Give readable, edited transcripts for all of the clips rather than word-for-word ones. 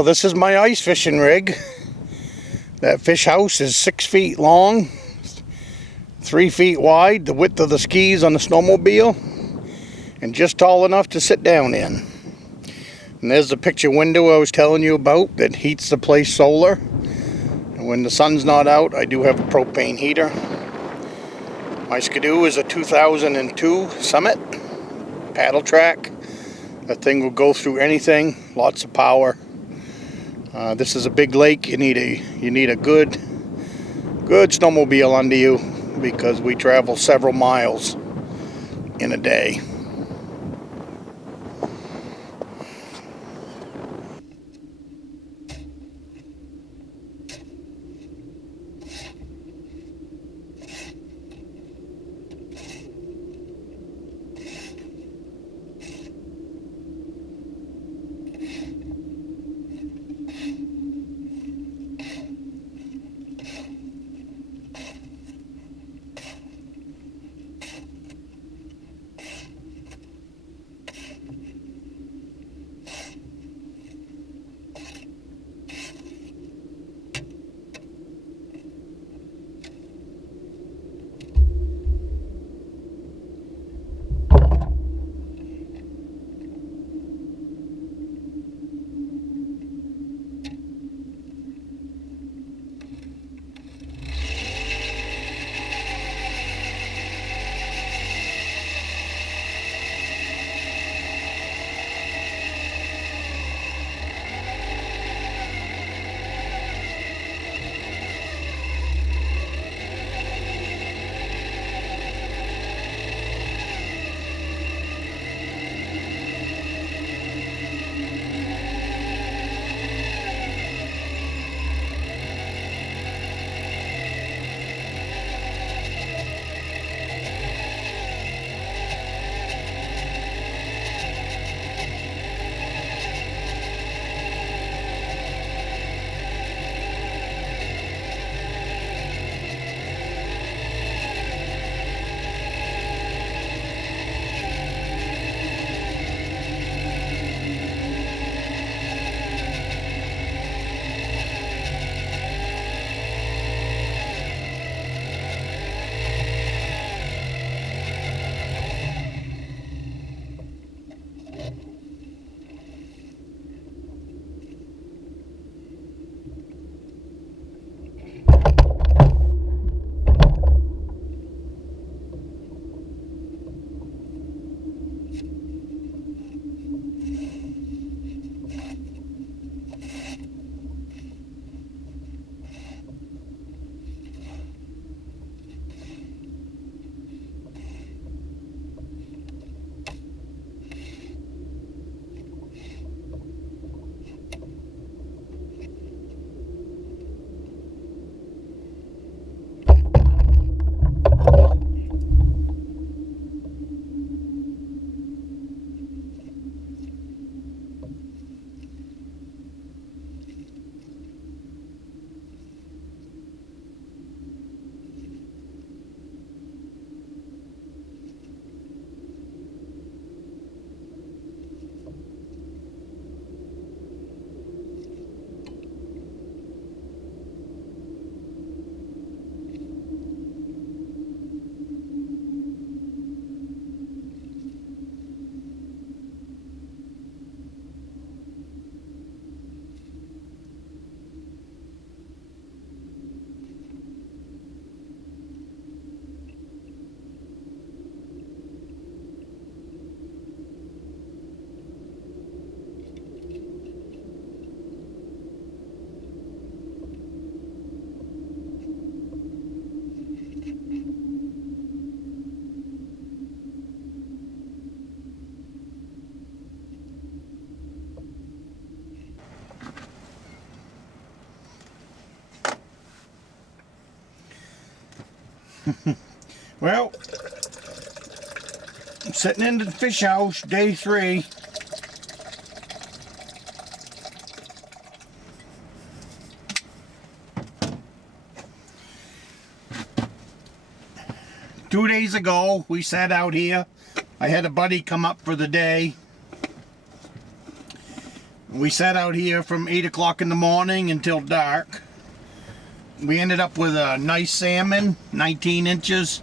Well, this is my ice fishing rig. That fish house is 6 feet long, 3 feet wide, the width of the skis on the snowmobile, and just tall enough to sit down in. And there's the picture window I was telling you about that heats the place solar. And when the sun's not out, I do have a propane heater. My Skidoo is a 2002 Summit paddle track. That thing will go through anything, lots of power. This is a big lake. You need a good snowmobile under you because we travel several miles in a day. Well, I'm sitting in the fish house, day 3. Two days ago, we sat out here. I had a buddy come up for the day. We sat out here from 8 o'clock in the morning until dark. We ended up with a nice salmon, 19 inches,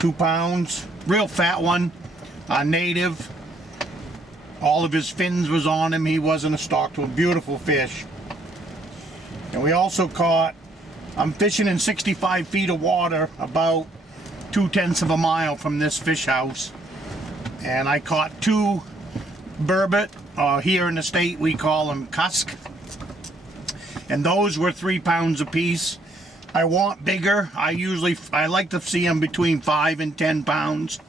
2 pounds, real fat one, native. All of his fins was on him. He wasn't a stocked one. Beautiful fish. And we also caught, I'm fishing in 65 feet of water, about 2/10 of a mile from this fish house. And I caught 2 burbot, here in the state we call them cusk. And those were 3 pounds apiece. I want bigger. I like to see them between 5 and 10 pounds.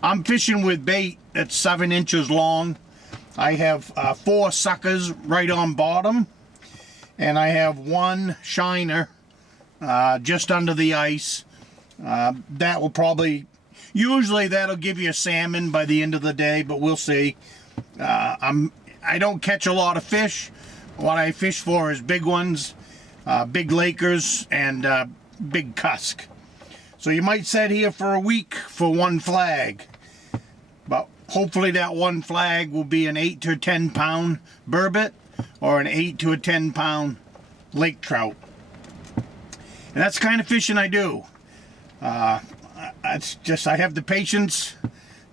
I'm fishing with bait that's 7 inches long. I have 4 suckers right on bottom, and I have 1 shiner just under the ice. That will probably, usually that'll give you a salmon by the end of the day, but we'll see. I don't catch a lot of fish. What I fish for is big ones, big Lakers, and big cusk. So you might sit here for a week for 1 flag, but hopefully that 1 flag will be an 8 to 10 pound burbot or an 8 to a 10 pound lake trout. And that's the kind of fishing I do. It's just, I have the patience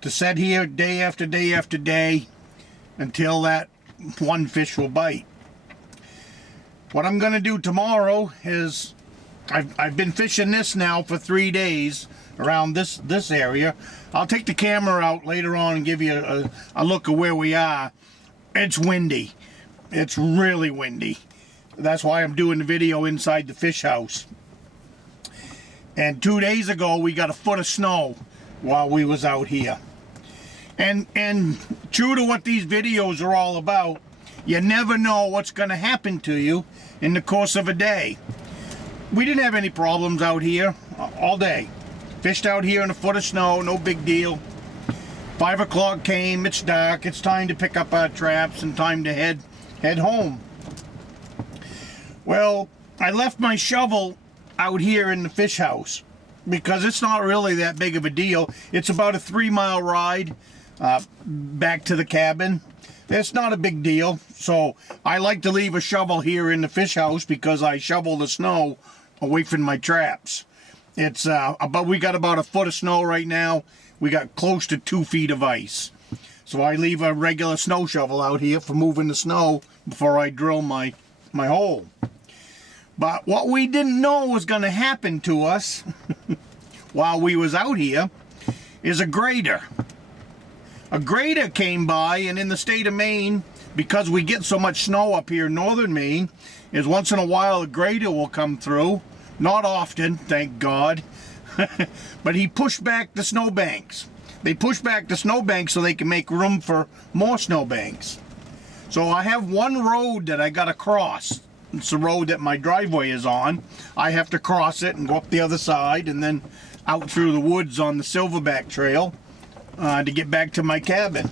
to sit here day after day after day until that 1 fish will bite. What I'm going to do tomorrow is, I've been fishing this now for 3 days around this area. I'll take the camera out later on and give you a look of where we are. It's windy. It's really windy. That's why I'm doing the video inside the fish house. And 2 days ago we got a foot of snow while we was out here. And true to what these videos are all about, you never know what's going to happen to you in the course of a day. We didn't have any problems out here all day. Fished out here in a foot of snow, no big deal. 5 o'clock came, it's dark, it's time to pick up our traps and time to head home. Well, I left my shovel out here in the fish house because it's not really that big of a deal. It's about a 3-mile ride back to the cabin. It's not a big deal. So I like to leave a shovel here in the fish house because I shovel the snow away from my traps. It's we got about a foot of snow right now. We got close to 2 feet of ice. So I leave a regular snow shovel out here for moving the snow before I drill my hole. But what we didn't know was going to happen to us while we was out here is a grader. A grader came by, and in the state of Maine, because we get so much snow up here in northern Maine, is once in a while a grader will come through. Not often, thank God. But he pushed back the snowbanks. They push back the snowbanks so they can make room for more snowbanks. So I have one road that I got to cross. It's the road that my driveway is on. I have to cross it and go up the other side and then out through the woods on the Silverback Trail to get back to my cabin.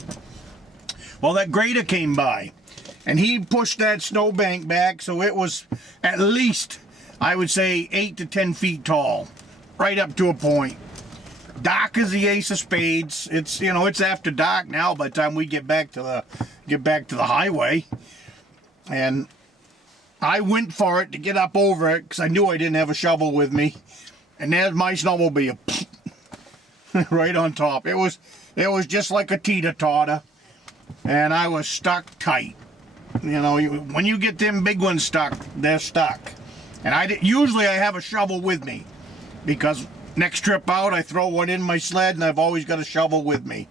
Well, that grader came by and he pushed that snowbank back so it was at least, I would say, 8 to 10 feet tall, right up to a point. Dark as the ace of spades. It's, you know, it's after dark now by the time we get back to the highway. And I went for it to get up over it because I knew I didn't have a shovel with me. And there's my snowmobile right on top. It was just like a teeter-totter, and I was stuck tight. You know, when you get them big ones stuck, they're stuck. And usually I have a shovel with me because next trip out I throw one in my sled and I've always got a shovel with me.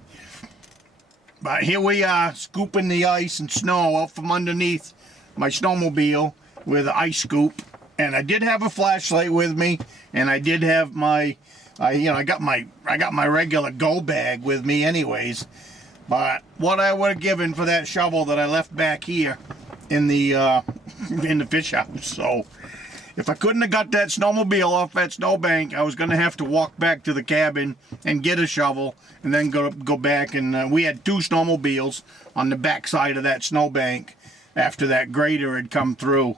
But here we are scooping the ice and snow out from underneath my snowmobile with an ice scoop. And I did have a flashlight with me, and I did have my, I got my regular go bag with me anyways. But what I would have given for that shovel that I left back here in the fish house. So if I couldn't have got that snowmobile off that snowbank, I was going to have to walk back to the cabin and get a shovel and then go back. And we had 2 snowmobiles on the back side of that snowbank after that grader had come through.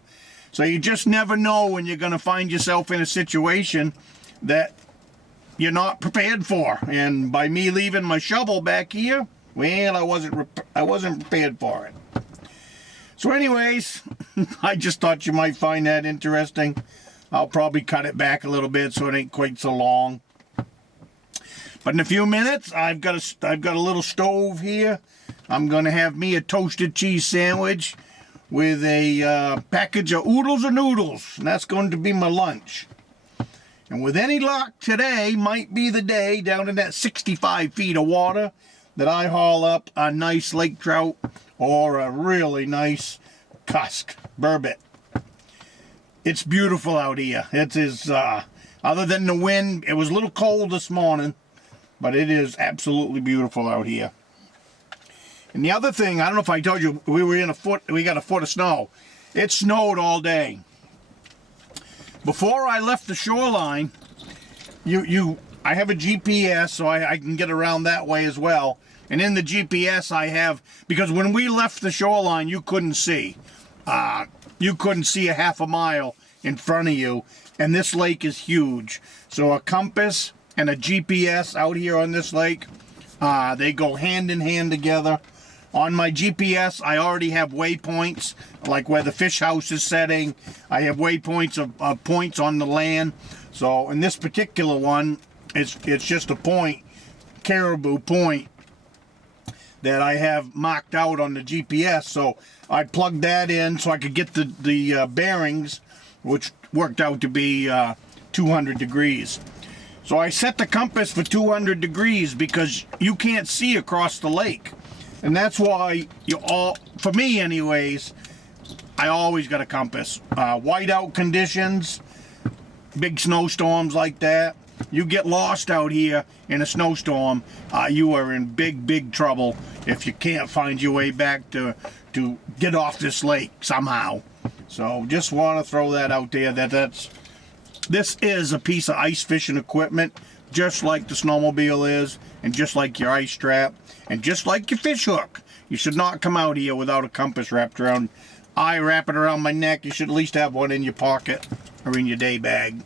So you just never know when you're going to find yourself in a situation that you're not prepared for. And by me leaving my shovel back here, well, I wasn't prepared for it. So anyways, I just thought you might find that interesting. I'll probably cut it back a little bit so it ain't quite so long. But in a few minutes, I've got a little stove here. I'm gonna have me a toasted cheese sandwich with a package of oodles and noodles, and that's going to be my lunch. And with any luck, today might be the day down in that 65 feet of water that I haul up a nice lake trout or a really nice cusk burbot. It's beautiful out here. It is, other than the wind, it was a little cold this morning, but it is absolutely beautiful out here. And the other thing, I don't know if I told you, we got a foot of snow. It snowed all day. Before I left the shoreline, I have a GPS, so I can get around that way as well. And in the GPS I have, because when we left the shoreline, you couldn't see. You couldn't see a half a mile in front of you. And this lake is huge. So a compass and a GPS out here on this lake, they go hand in hand together. On my GPS, I already have waypoints, like where the fish house is setting. I have waypoints of points on the land. So in this particular one, it's just a point, Caribou Point, that I have marked out on the GPS. So I plugged that in so I could get the bearings, which worked out to be 200 degrees. So I set the compass for 200 degrees because you can't see across the lake. And that's why for me anyways, I always got a compass. Whiteout conditions, big snowstorms like that, you get lost out here in a snowstorm, you are in big trouble if you can't find your way back to get off this lake somehow. So just want to throw that out there, this is a piece of ice fishing equipment, just like the snowmobile is, and just like your ice trap, and just like your fish hook. You should not come out here without a compass wrapped around. I wrap it around my neck. You should at least have one in your pocket or in your day bag.